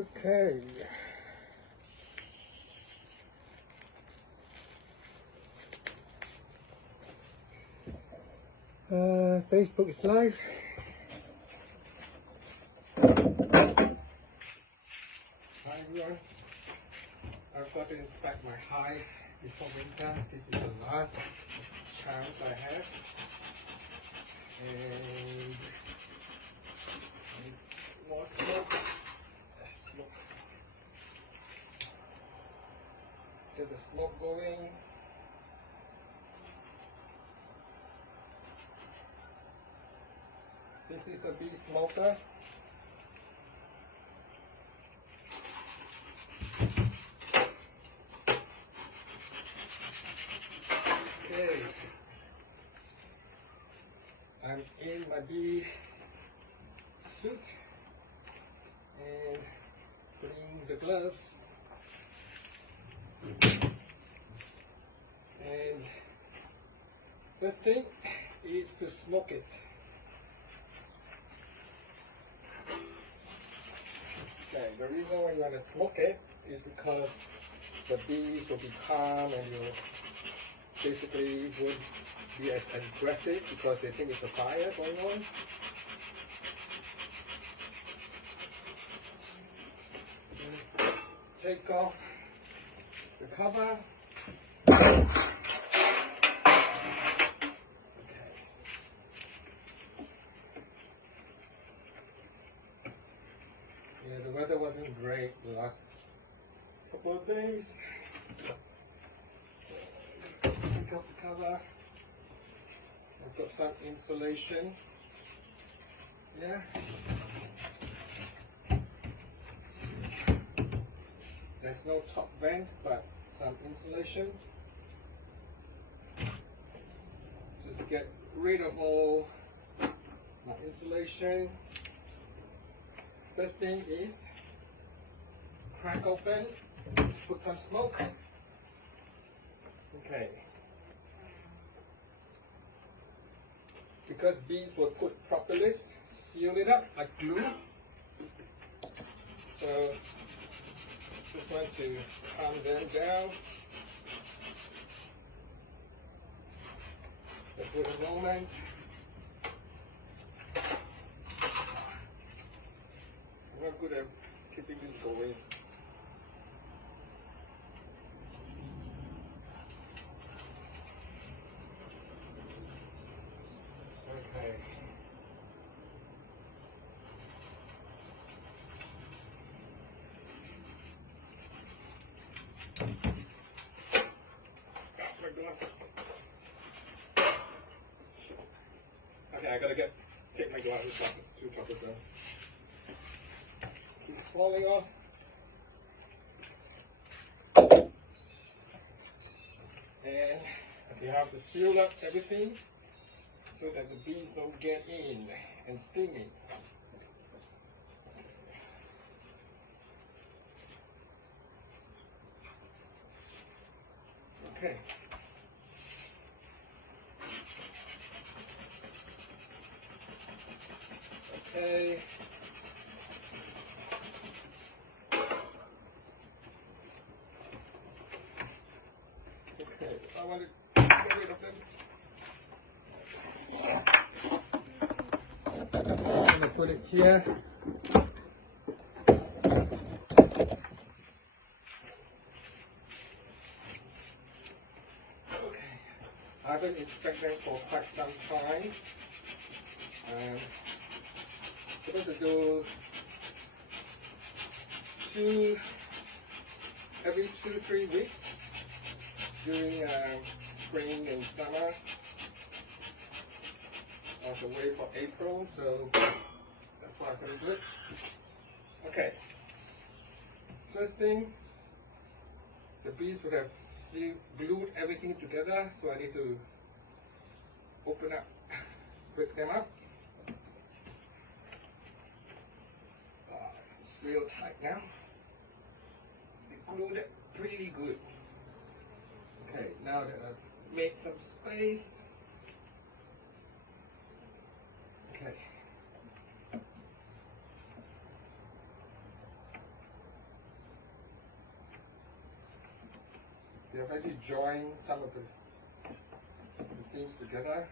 Okay. Facebook is live. Hi everyone. I've got to inspect my hive before winter. This is the last chance I have. And more smoke. Get the smoke going. This is a bee smoker. Okay. I'm in my bee suit and putting the gloves. And first thing is to smoke it. Okay, the reason why you want to smoke it is because the bees will be calm and you basically won't be as aggressive because they think it's a fire going on. And take off the cover. Yeah, the weather wasn't great the last couple of days. Take off the cover. I've got some insulation. Yeah. There's no top vent, but some insulation. Just get rid of all my insulation. First thing is crack open, put some smoke. Okay. Because bees will put propolis, seal it up like glue. So just want to calm them down. Just for a moment. I'm not good at keeping this going. Okay. My glasses. Okay, I gotta take my glasses off. It's too troublesome. Keeps falling off. And you have to seal up everything so that the bees don't get in and sting me. Okay. Okay. Okay, I want to get rid of them. I'm going to put it here. Okay, I haven't inspected them for quite some time. Supposed to do every 2-3 weeks during spring and summer. I was away for April, so that's why I couldn't do it. Okay. First thing, the bees would have glued everything together, so I need to open up, break them up. It's real tight now. They glued it pretty good. Okay, now that I've made some space. Okay. They have already joined some of the things together,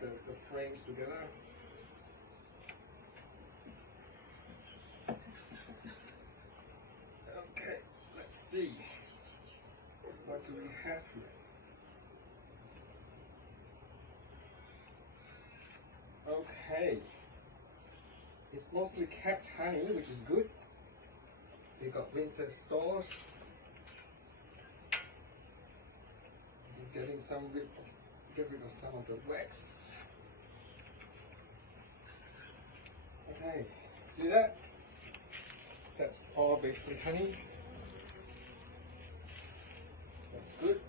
the frames together. Okay, let's see. What do we have here? Okay. It's mostly capped honey, which is good. We got winter stores. Just getting get rid of some of the wax. Okay, see that? That's all basically honey. That's good.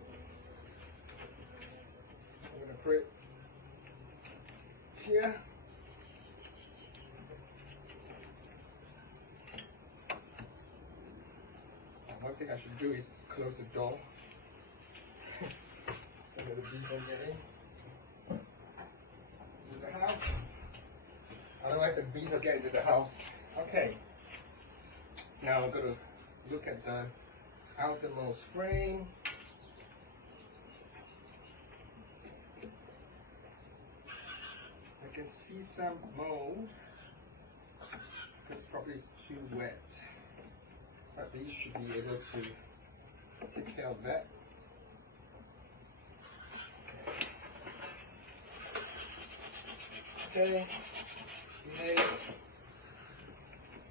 I'm gonna put it here. One thing I should do is close the door so that the bees don't get in into the house. Otherwise the bees will get into the house. Okay. Now I'm going to look at the outermost frame. I can see some mold. This probably is too wet. But these should be able to take care of that. Okay.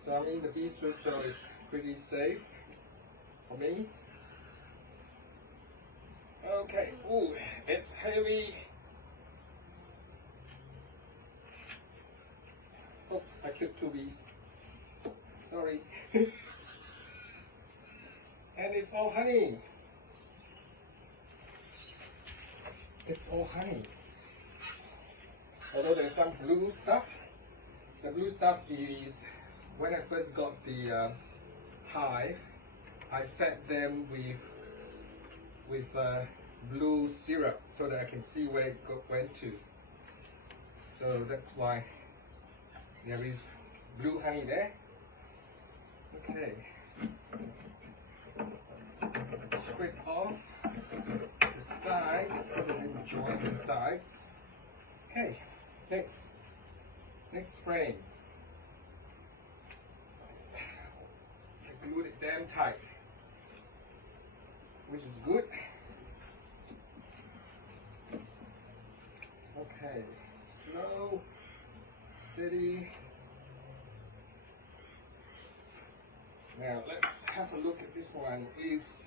So I'm in the bee suit, so it's pretty safe for me. Okay. Ooh, it's heavy. Oops, I killed 2 bees. Sorry. And it's all honey. It's all honey. Although there's some blue stuff. The blue stuff is when I first got the hive, I fed them with blue syrup so that I can see where it went to. So that's why there is blue honey there. Okay. Scrape off the sides so that I join the sides. Okay, next frame. I glued it damn tight, which is good. Okay, slow, steady. Now let's have a look at this one. It's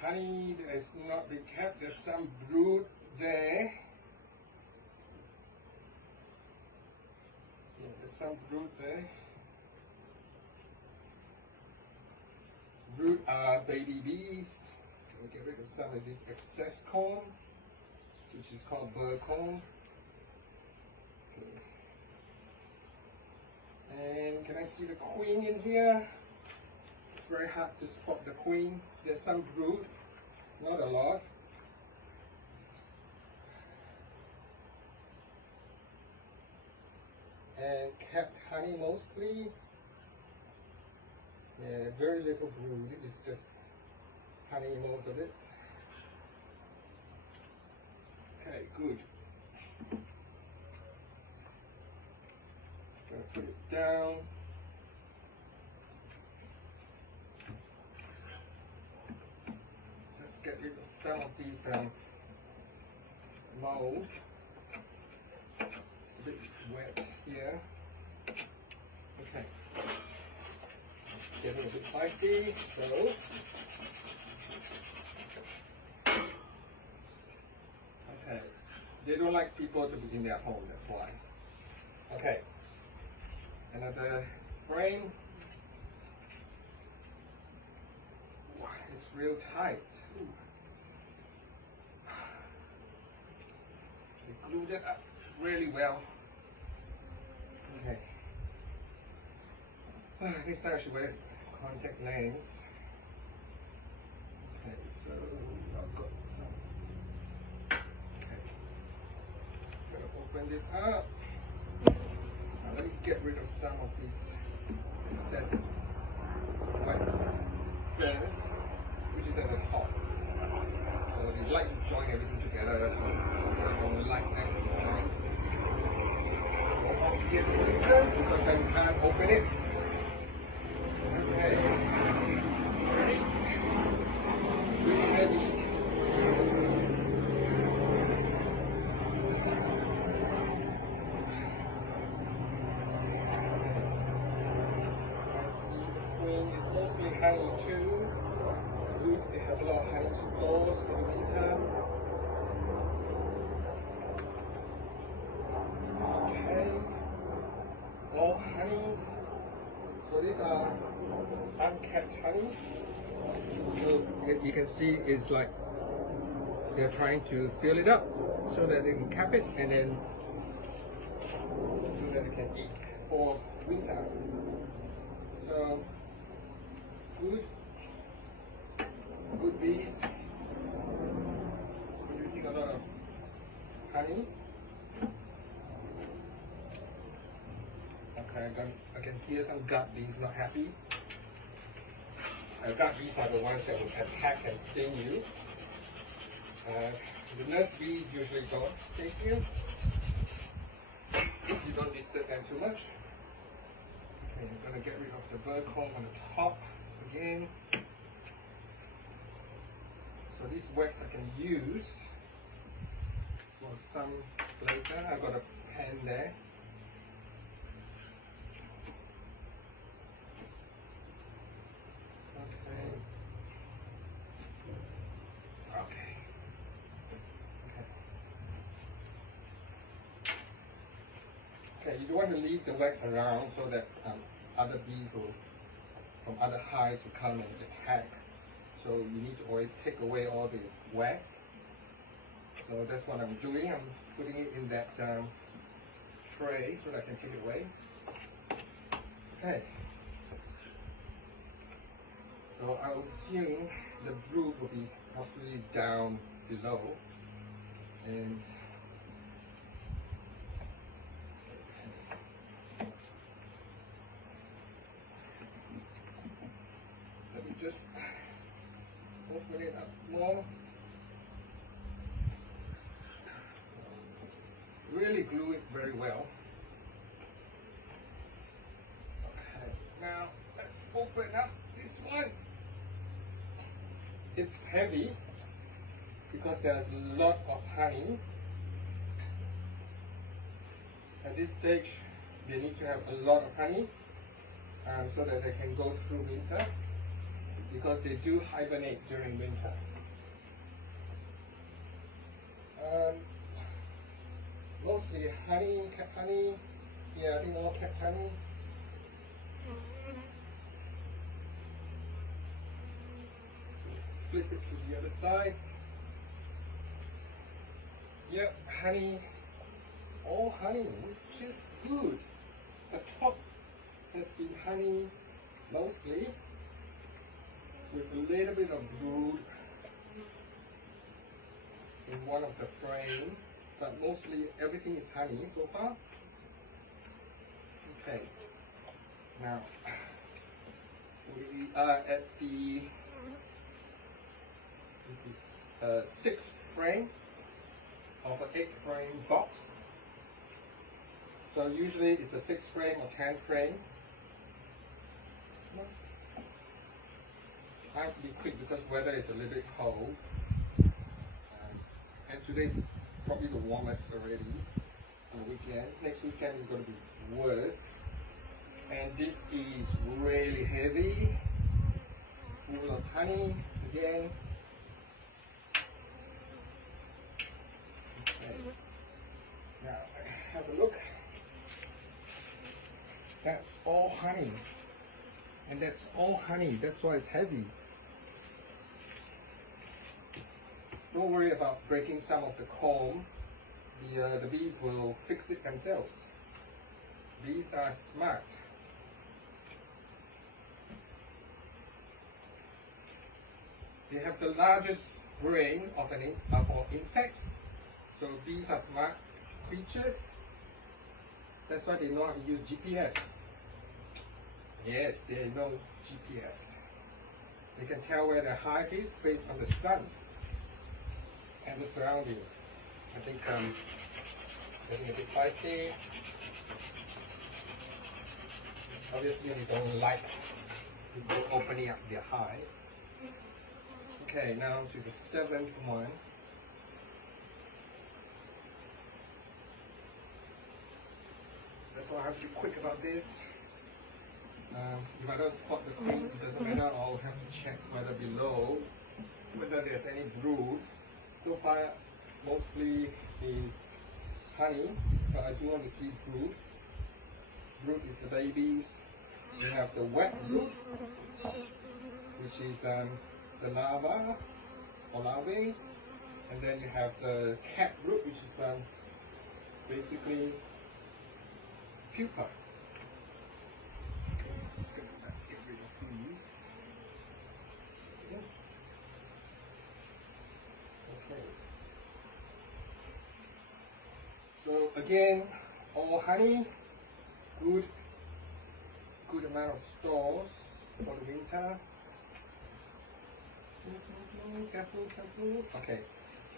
honey that has not been kept. There's some brood there. Yeah, there's some brood there. Brood are baby bees. We'll get rid of some of this excess comb, which is called burr comb. Okay. And can I see the queen in here? It's very hard to spot the queen. There's some brood, not a lot. And kept honey mostly. Yeah, very little brood. It's just honey, most of it. Okay, good. Gonna put it down. Get rid of some of these mold. It's a bit wet here. Okay. Getting a bit feisty, so okay. They don't like people to be in their home, that's why. Okay. Another frame. Wow, it's real tight. They glued it up really well. Okay. Next time I should wear contact lens. Okay, so I've got some. Okay. Gonna open this up. Now let me get rid of some of these excess wax first, which is at the is mostly honey too. Good, they have a lot of honey stores for the winter. Okay, all honey. So these are uncapped honey. So you can see it's like they're trying to fill it up so that they can cap it and then so that they can eat for winter. So good bees producing a lot of honey. Okay, I can hear some gut bees not happy. Gut bees are the ones that will attack and sting you. The nurse bees usually don't sting you if you don't disturb them too much. Okay, I'm going to get rid of the bird comb on the top again. So this wax I can use for some later. I've got a pen there. Okay, you don't want to leave the wax around so that other bees from other hives will come and attack. So you need to always take away all the wax. So that's what I'm doing. I'm putting it in that tray so that I can take it away. Okay. So I assume the brood will be possibly down below. And let me just open it up more. Really glue it very well. Okay, now let's open up this one. It's heavy because there's a lot of honey. At this stage, they need to have a lot of honey so that they can go through winter, because they do hibernate during winter. Mostly honey, kept honey. Yeah, I think all kept honey. Flip it to the other side. Yep, honey. All honey, which is good. The top has been honey mostly, with a little bit of brood in one of the frame, but mostly everything is honey so far. Okay, now we are at the, this is 6th frame of an 8 frame box. So usually it's a 6 frame or 10 frame. I have to be quick because weather is a little bit cold. And today's probably the warmest already on the weekend. Next weekend is going to be worse. And this is really heavy. Full of honey again. Okay. Now have a look. That's all honey. And that's all honey. That's why it's heavy. Don't worry about breaking some of the comb. The bees will fix it themselves. Bees are smart. They have the largest brain of for insects. So bees are smart creatures. That's why they know how to use GPS. Yes, they know GPS. They can tell where the hive is based on the sun and the surrounding. I think getting a bit feisty. Obviously we don't like people opening up their hive. Okay, now to the 7th one. That's why I have to be quick about this. If I don't spot the queen, the I'll have to check whether below, whether there's any brood. So far, mostly is honey, but I do want to see brood. Brood is the babies. You have the wet brood, which is the larva or larvae, and then you have the cap brood, which is basically pupa. Get rid of these. Okay. So again, all honey, good amount of stores for the winter. Careful. Okay.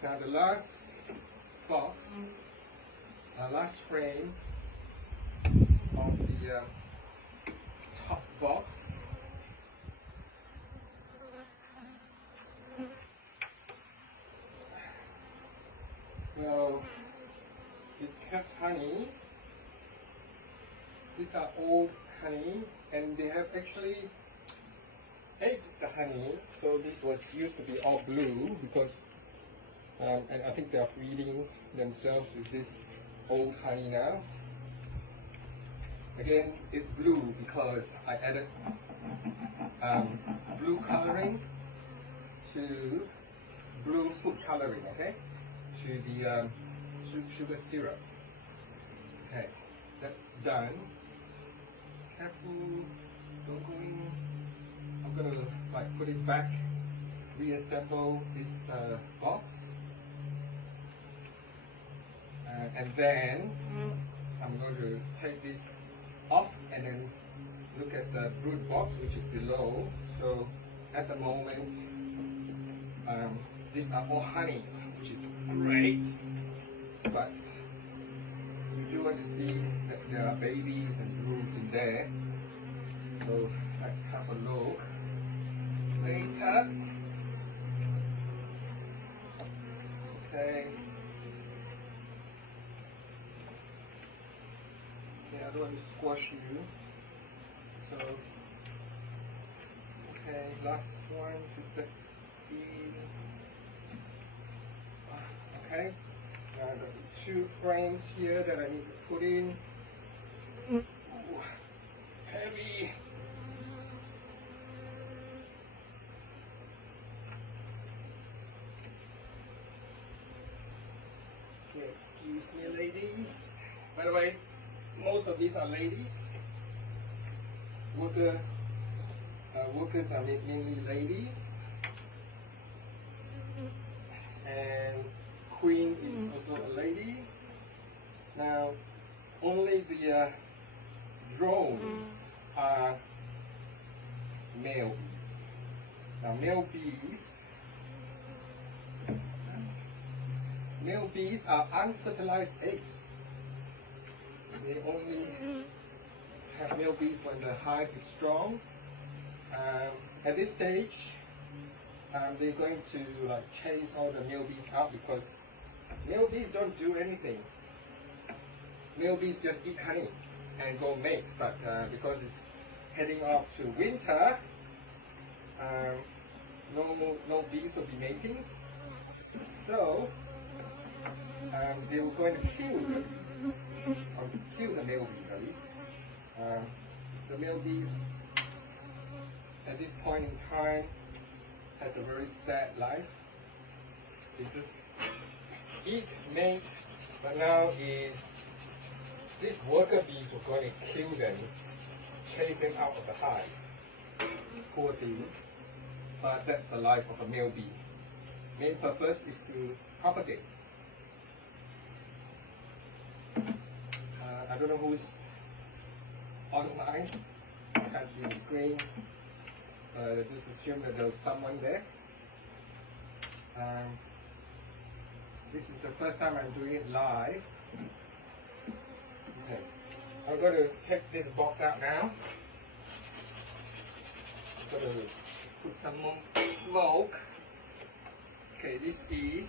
Now the last box, last frame of the top box. Well, it's kept honey. These are old honey, and they have actually ate the honey. So this was used to be all blue because, and I think they are feeding themselves with this old honey now. Again, it's blue because I added blue coloring to blue food coloring, okay, to the sugar syrup. Okay, that's done. Careful, don't go in. I'm gonna like put it back, reassemble this box, and then I'm going to take this off and then look at the brood box, which is below. So at the moment, these are all honey, which is great, but you do want to see that there are babies and brood in there. So let's have a look later. Okay. I don't want to squash you. So, okay, last one to put in. Okay, now I've got 2 frames here that I need to put in. Ooh, heavy. Excuse me, ladies. By the way, most of these are ladies. Workers are mainly ladies. And queen is also a lady. Now, only the drones are male bees. Now, male bees are unfertilized eggs. They only have male bees when the hive is strong. At this stage, they're going to like chase all the male bees out because male bees don't do anything. Male bees just eat honey and go mate. But because it's heading off to winter, no bees will be mating. So they were going to kill the bees, or kill the male bees at least. The male bees at this point in time has a very sad life. They just eat, mate, but now is these worker bees are going to kill them, chase them out of the hive. Poor thing. But that's the life of a male bee. Main purpose is to propagate. I don't know who's online. I can't see the screen. Just assume that there's someone there. This is the first time I'm doing it live. Okay. I'm going to take this box out now. I'm going to put some more smoke. Okay, this is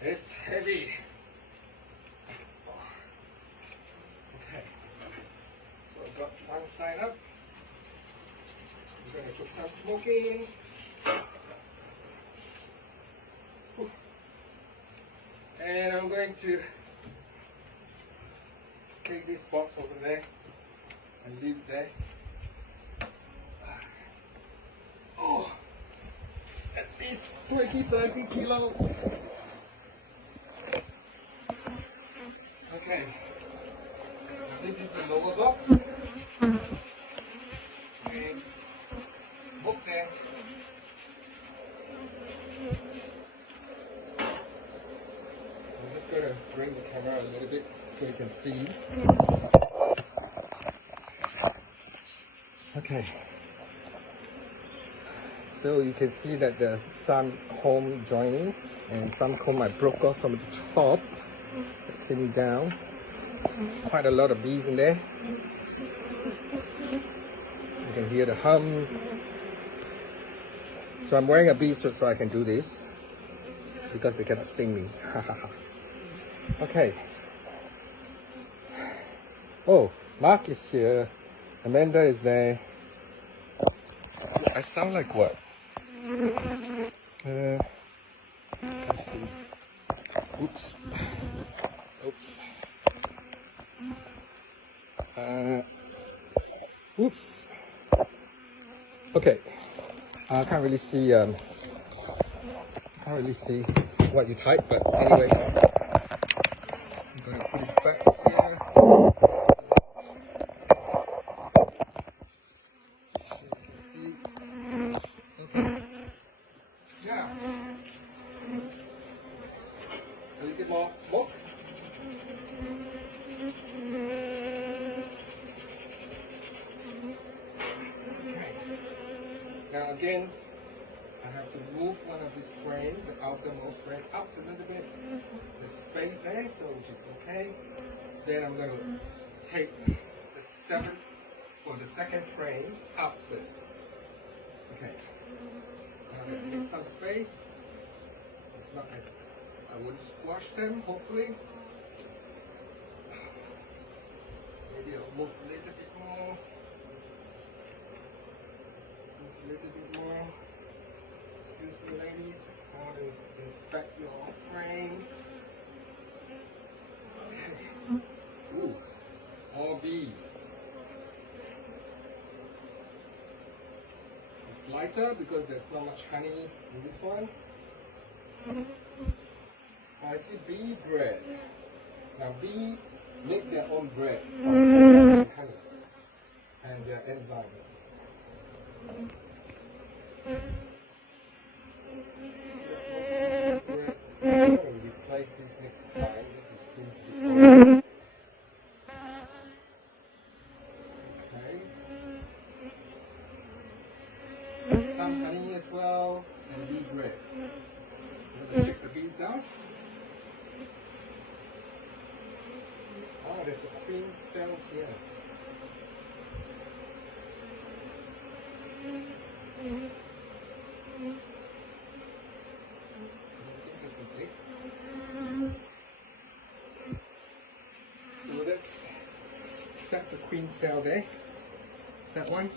It's heavy. Okay. So I've got one side up. I'm going to put some smoke in. And I'm going to take this box over there and leave it there. Oh, at least 20-30 kilo. Okay, now this is the lower box. And smoke there. I'm just going to bring the camera a little bit so you can see. Okay. So you can see that there's some comb joining and some comb I broke off from the top. It came down. Quite a lot of bees in there. You can hear the hum. So I'm wearing a bee suit so I can do this because they cannot sting me. Okay. Oh, Mark is here. Amanda is there. I sound like what? Let's see. Oops. Oops. Oops. Okay. I can't really see. Can't really see what you type, but anyway, I'm gonna put it back here. So you can see. Okay. Yeah. A little bit more smoke. Okay. Now again, I have to move one of these frames, the outermost frame, up a little bit. There's space there, so which is okay. Then I'm going to take the seventh or the second frame up this. Okay. Now I'm going to make some space. It's not as I wouldn't squash them, hopefully. Maybe I'll move a little bit more. Move a little bit more. Excuse me, ladies. I want to inspect your frames. Okay. Ooh, all bees. It's lighter because there's not much honey in this one. I see bee bread. Now bee make their own bread from honey and their enzymes. I'm going to replace this next time. This is seems to be old. Okay. Some honey as well and bee bread. I'm going to check the bees down. Oh, there's a queen cell here. So that's a queen cell there. That one.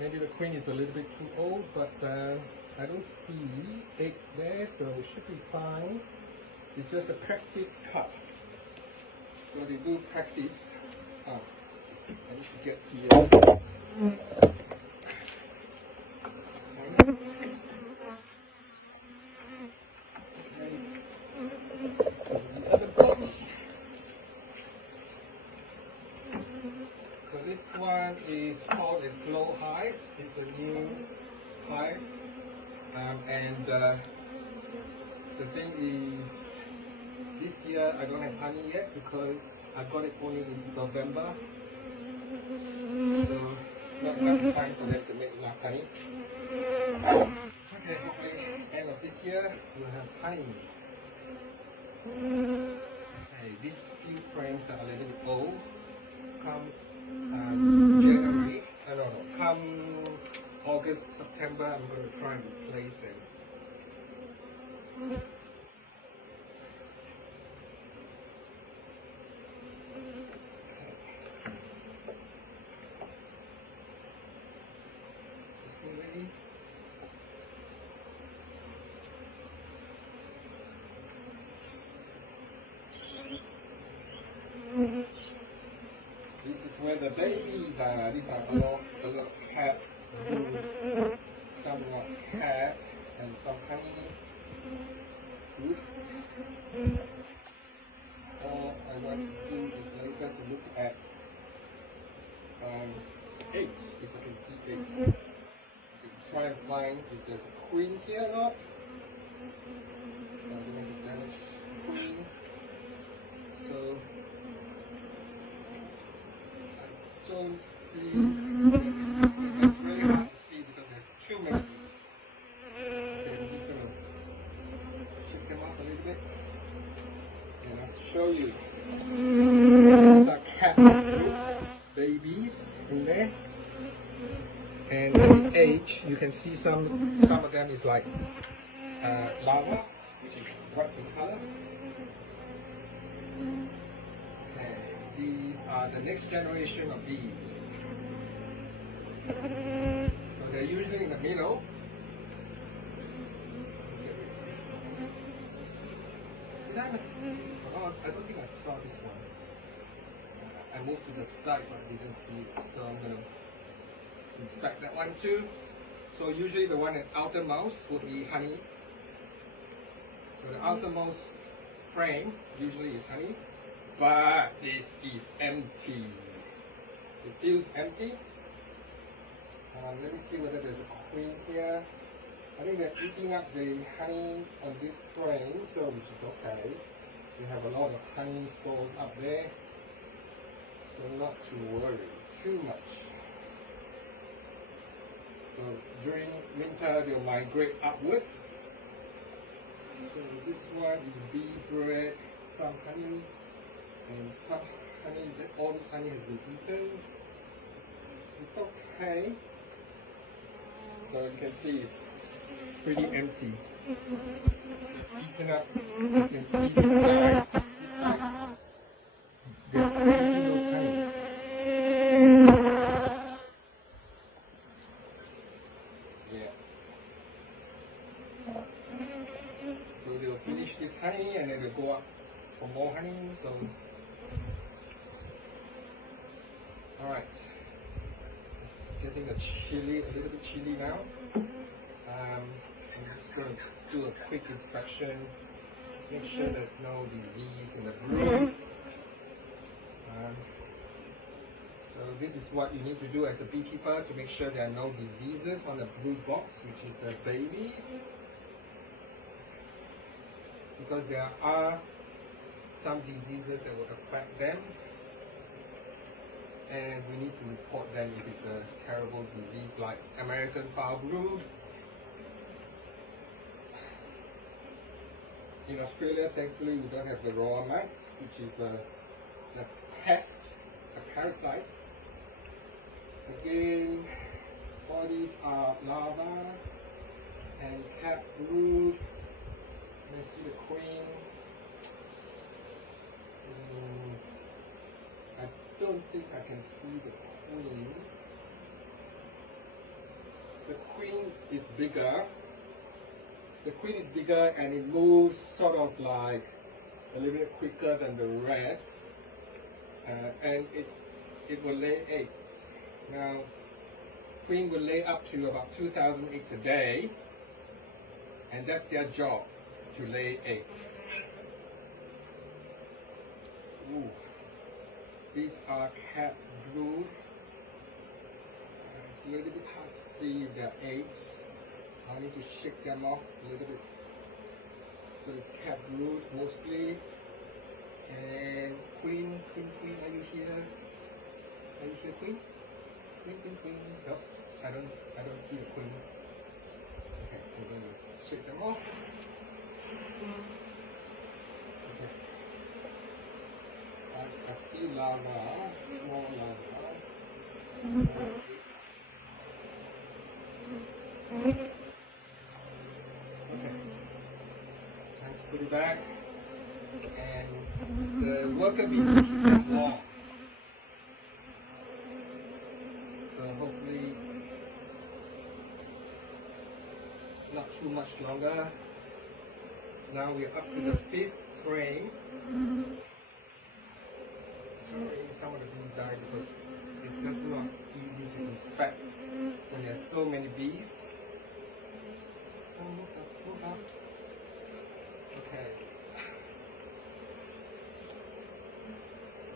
Maybe the queen is a little bit too old, but I don't see egg there, so it should be fine. It's just a practice cut. So they do practice. I need to get to your the other box. So this one is called a flow hive. It's a new hive, and the thing is, this year I don't have honey yet because I got it only in November. So not enough time for them to make enough honey. Okay, hopefully end of this year we'll have honey. Okay, these few frames are a little bit old. Come January, come August, September, I'm going to try and replace them. the babies, these are a little cat, some cat, and some honey. Good. All I want to do is later to look at eggs, if I can see eggs. Try and find if there's a queen here or not. I don't want to damage the queen. So I don't see. It's really hard to see because there's too many bees. Okay, I'm just gonna check them up a little bit. And I'll show you. These are cat babies in there. And at the age, you can see some of them is like larva, which is white in color. Okay, these are the next generation of bees. So they're usually in the middle. Did I don't think I saw this one. I moved to the side but I didn't see it, so I'm going to inspect that one too. So usually the one at outermost would be honey. So the outermost frame usually is honey, but this is empty. It feels empty. Let me see whether there's a queen here. I think they're eating up the honey on this frame, so which is okay. We have a lot of honey stores up there, so not to worry too much. So during winter they'll migrate upwards. So this one is bee bread, some honey, and some honey. All this honey has been eaten. It's okay. So you can see it's pretty empty. It's eaten up. You can see this side. They're eating those honey. So they'll finish this honey and then they'll go up for more honey. So, all right, it's getting a little bit chilly now. I'm just going to do a quick inspection, make sure there's no disease in the brood. So this is what you need to do as a beekeeper to make sure there are no diseases on the brood box, which is the babies. Because there are some diseases that will affect them, and we need to report them if it's a terrible disease like American foul brood. In Australia, thankfully, we don't have the raw mites, which is a pest, a parasite. Again, all these are larvae and cat brood. Let's see the queen. I don't think I can see the queen. The queen is bigger. The queen is bigger and it moves sort of like a little bit quicker than the rest. And it will lay eggs. Now, queen will lay up to about 2,000 eggs a day, and that's their job, to lay eggs. Ooh. These are cat brood. It's a little bit hard to see their eggs. I need to shake them off a little bit. So it's cat brood mostly. And queen, are you here? Are you here, queen? Queen. No, I don't see the queen. Okay, we're going to shake them off. Okay. I see larva, small larva. Okay. Time to put it back. And the worker bees will keep them warm. So hopefully not too much longer. Now we're up to the 5th frame. Sorry, some of the bees died because just not easy to inspect when there's so many bees. Move up. Okay.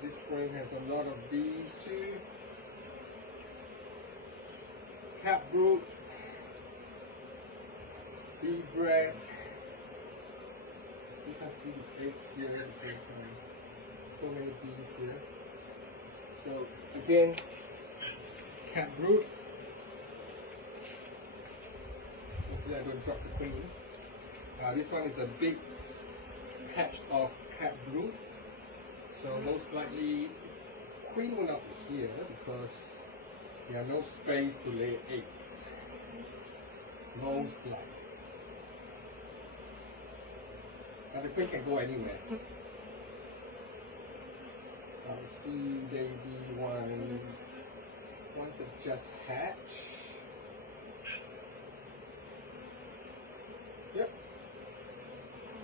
This frame has a lot of bees too. Cap brood, bee bread. You can see the eggs here because so many bees here. So again, cat brood. Hopefully I don't drop the queen. This one is a big patch of cat brood. So most likely queen will not be here because there are no space to lay eggs. Most likely. But the queen can go anywhere. I see baby ones. One that just hatch. Yep.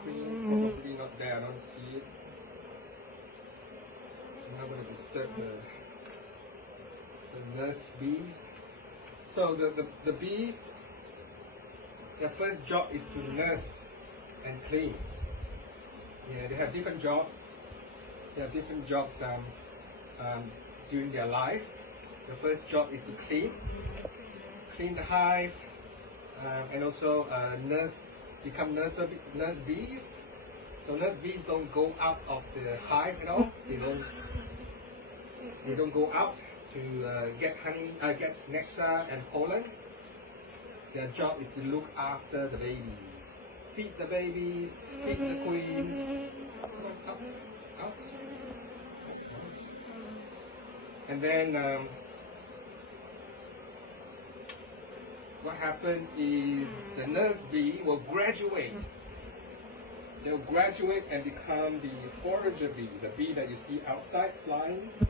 Queen probably not there, I don't see it. I'm not going to disturb the nurse bees. So the bees, their first job is to nurse and clean. Yeah, they have different jobs. They have different jobs during their life. The first job is to clean the hive, and also become nurse bees. So nurse bees don't go out of the hive at all. They don't go out to get honey, get nectar and pollen. Their job is to look after the babies. Feed the babies, feed the queen. Up. And then what happens is the nurse bee will graduate. They'll graduate and become the forager bee, the bee that you see outside flying. I'm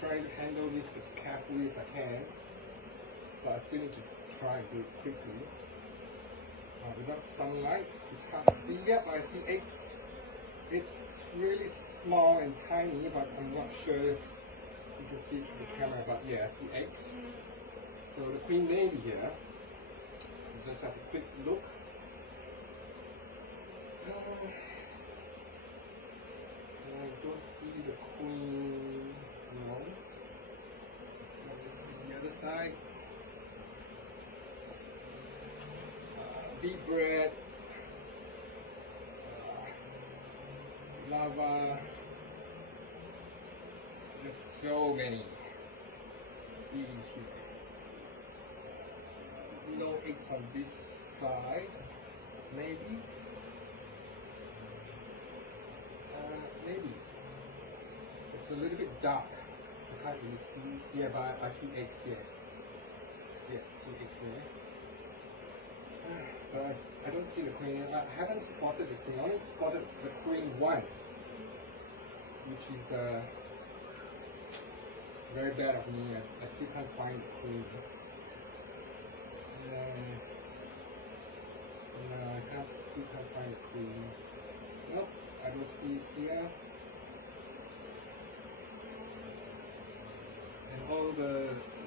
trying to handle this as carefully as I can, but I still need to try and do it quickly. Without sunlight, it's hard to see yet, but I see eggs. It's really small and tiny, but I'm not sure if you can see it through the camera, but yeah, I see eggs. So the queen may be here. Just have a quick look. I don't see the queen. No. Let me see the other side. Bee bread, lava. There's so many bees here. No eggs on this side, maybe. Maybe. It's a little bit dark. I can't really see. Yeah, but I see eggs here. Yeah, see eggs there. But I don't see the queen. I haven't spotted the queen. I only spotted the queen once, which is very bad of me. I still can't find the queen. No, I still can't find the queen. Nope, I don't see it here. And all the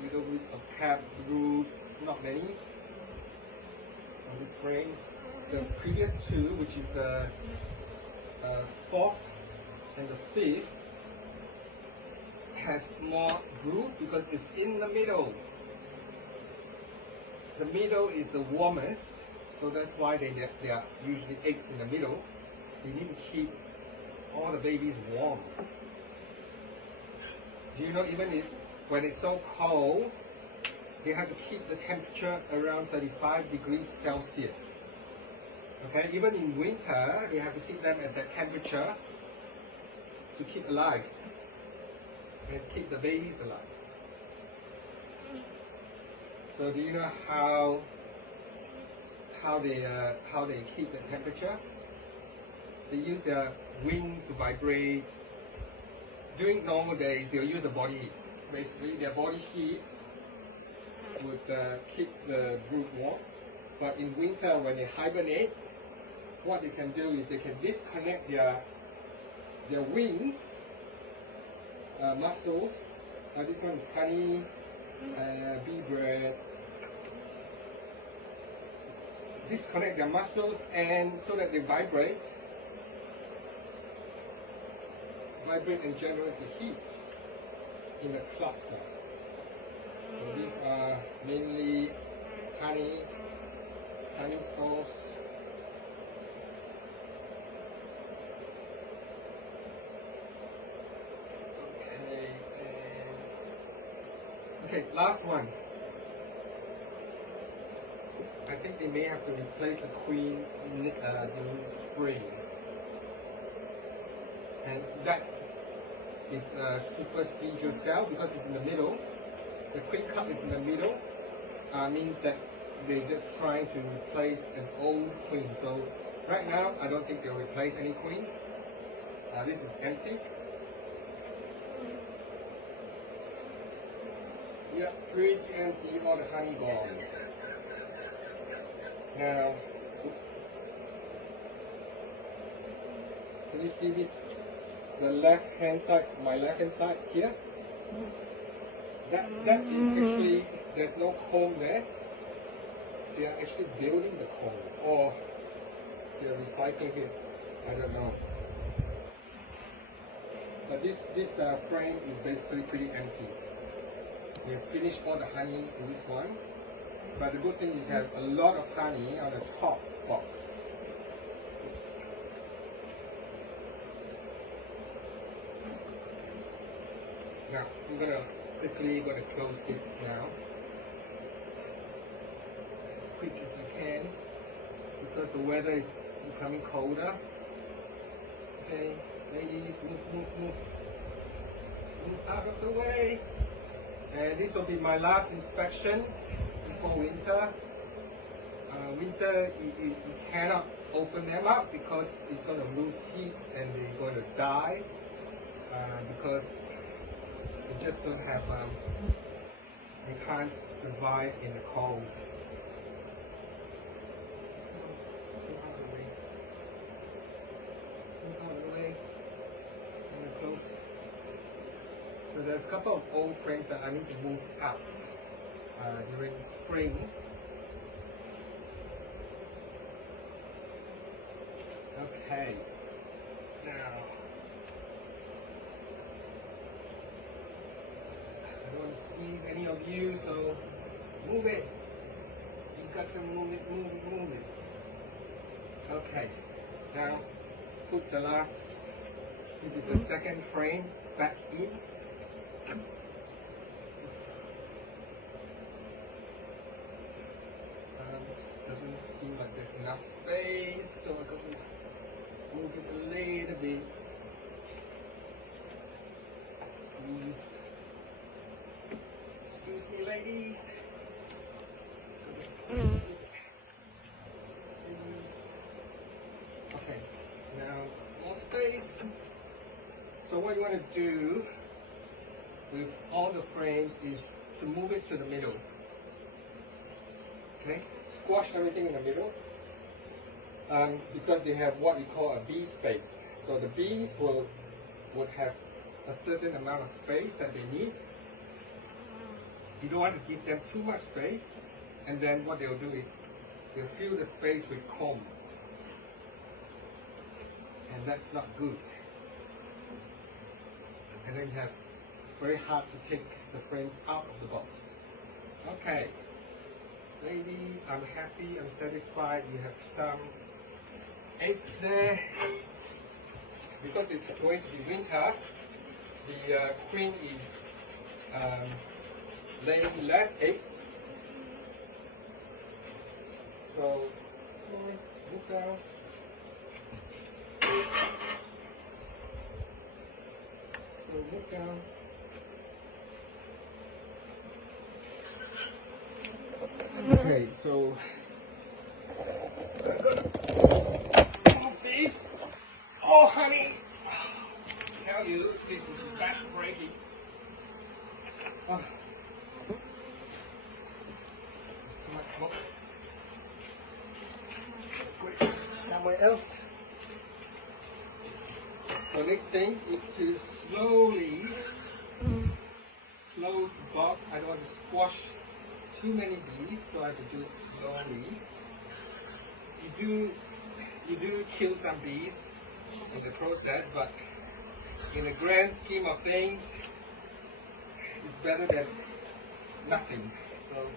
little bit of cap brood, not many. On this frame, the previous two, which is the fourth and the fifth, has more brood because it's in the middle. The middle is the warmest, so that's why there are usually eggs in the middle. They need to keep all the babies warm. Do you know, even when it's so cold, they have to keep the temperature around 35 degrees Celsius. Okay, even in winter, they have to keep them at that temperature to keep alive and keep the babies alive. So do you know how they keep the temperature? They use their wings to vibrate. During normal days, they'll use the body heat. Basically, their body heat would keep the brood warm. But in winter, when they hibernate, what they can do is they can disconnect their wings, muscles. This one is honey, bee bread. Disconnect their muscles and so that they vibrate and generate the heat in a cluster. So these are mainly honey stores. Okay, last one. I think they may have to replace the queen during spring. And that is a supersedure cell because it's in the middle. The queen cup is in the middle. Means that they're just trying to replace an old queen. So right now, I don't think they'll replace any queen. This is empty. Yep, pretty empty, all the honey gone. Now, oops. Can you see this? The left hand side, my left hand side here? That is actually, there's no comb there. They are actually building the comb, or they're recycling it. I don't know. But this frame is basically pretty empty. We have finished all the honey in this one. But the good thing is you have a lot of honey on the top box. Oops. Now, I'm quickly gonna close this now. As quick as I can. Because the weather is becoming colder. Okay, ladies, move. Move out of the way. And this will be my last inspection before winter. Winter, you cannot open them up because it's going to lose heat and they're going to die because they just don't have, they can't survive in the cold. Move out of the way. And close. So there's a couple of old frames that I need to move out during spring. Okay, now I don't want to squeeze any of you, so move it. You got to move it. Okay, now put the last, this is the second frame back in. Doesn't seem like there's enough space, so I'm going to move it a little bit. Squeeze. Excuse me, ladies. Okay, now more space. So what you want to do with all the frames is to move it to the middle. Okay, squash everything in the middle because they have what we call a bee space. So the bees would have a certain amount of space that they need. You don't want to give them too much space, and then what they'll do is they'll fill the space with comb, and that's not good. And then you have very hard to take the frames out of the box. Okay. Ladies, I'm happy, I'm satisfied. You have some eggs there. Because it's going to be winter, the queen is laying less eggs. So, move down. So, move down. Okay, so this. Oh, honey! I tell you, this is back-breaking. Oh. Too much smoke. Somewhere else. So next thing is to slowly close the box. I don't want to squash too many bees, so I have to do it slowly. You do kill some bees in the process, but in the grand scheme of things, it's better than nothing. So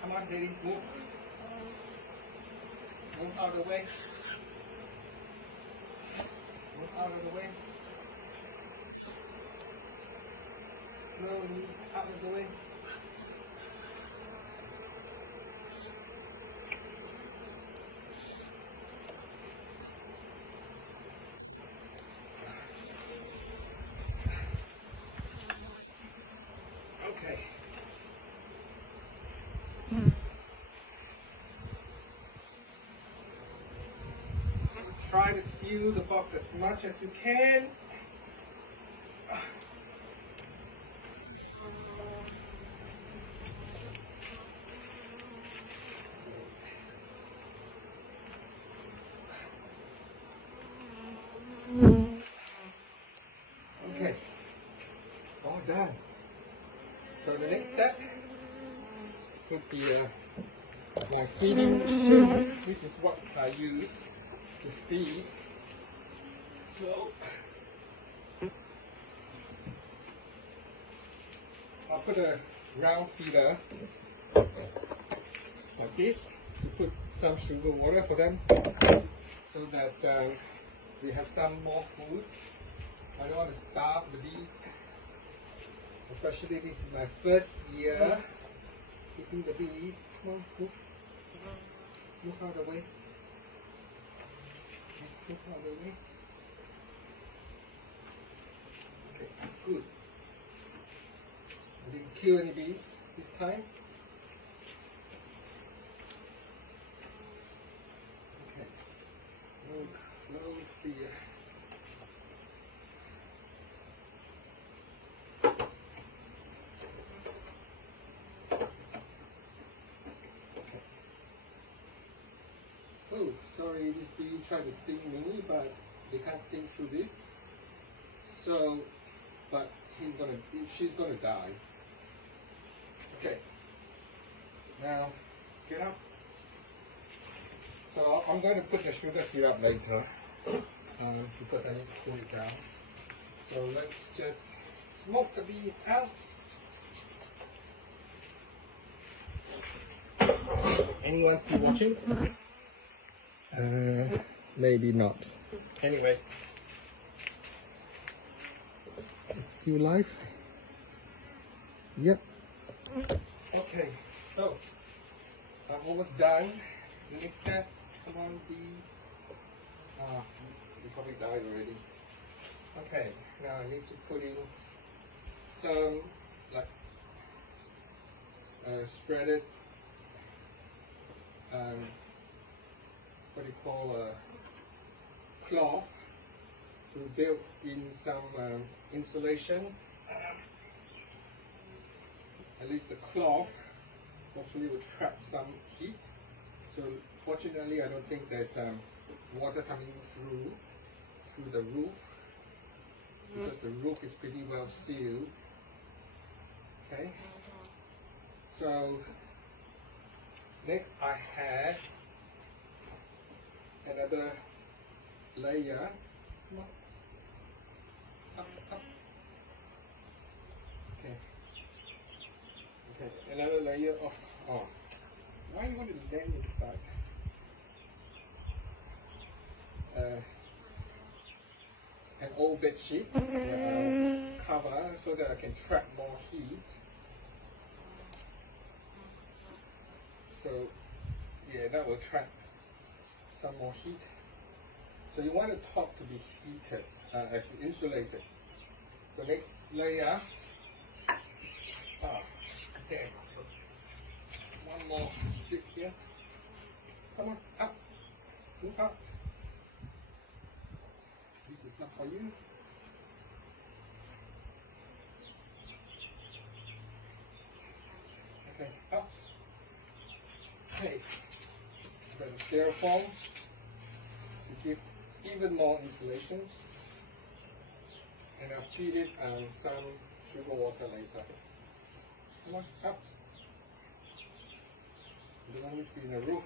come on, ladies, move. Move out of the way. Move out of the way. Slowly out of the way. Okay. Try to seal the box as much as you can. Okay, all done. So the next step, put the my feeding machine. This is what I use to feed. So I'll put a round feeder like this to put some sugar water for them, so that they have some more food. I don't want to starve the bees, especially this is my first year keeping the bees. Come on, move out of the way. Move out of the way. Okay, good. I didn't kill any bees this time. Okay, we'll close the oh, sorry, this bee tried to sting me, but they can't sting through this. So, but she's gonna die. Okay, now get up. So I'm going to put the sugar syrup later because I need to cool it down. So let's just smoke the bees out. Anyone still watching? Maybe not. Anyway, it's still live. Yep. Okay, so I'm almost done. The next step, come on, bee. You probably died already. Okay, now I need to put in some like shredded what do you call cloth to build in some insulation. At least the cloth hopefully will trap some heat. So fortunately, I don't think there's water coming through the roof, because the roof is pretty well sealed. Okay. So next I have another layer. Come on. Up. Okay. Okay, another layer of, why you want to land inside? An old bed sheet cover so that I can trap more heat. So yeah, that will trap some more heat. So you want the top to be heated, as insulated. So next layer, there. One more strip here. Come on, up. Move up. This is not for you. Okay, up. Okay. Got a styrofoam to give even more insulation. and I'll feed it some sugar water later. Come on, up. The one which be in the roof.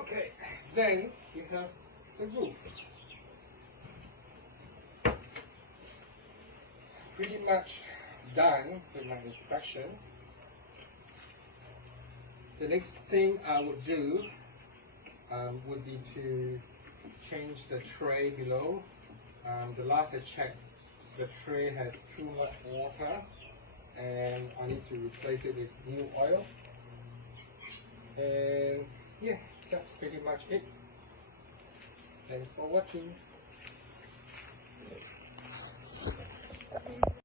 Okay, then we have the roof. Pretty much done with my inspection. The next thing I would do would be to change the tray below. The last I checked, the tray has too much water and I need to replace it with new oil. And yeah, that's pretty much it. Thanks for watching.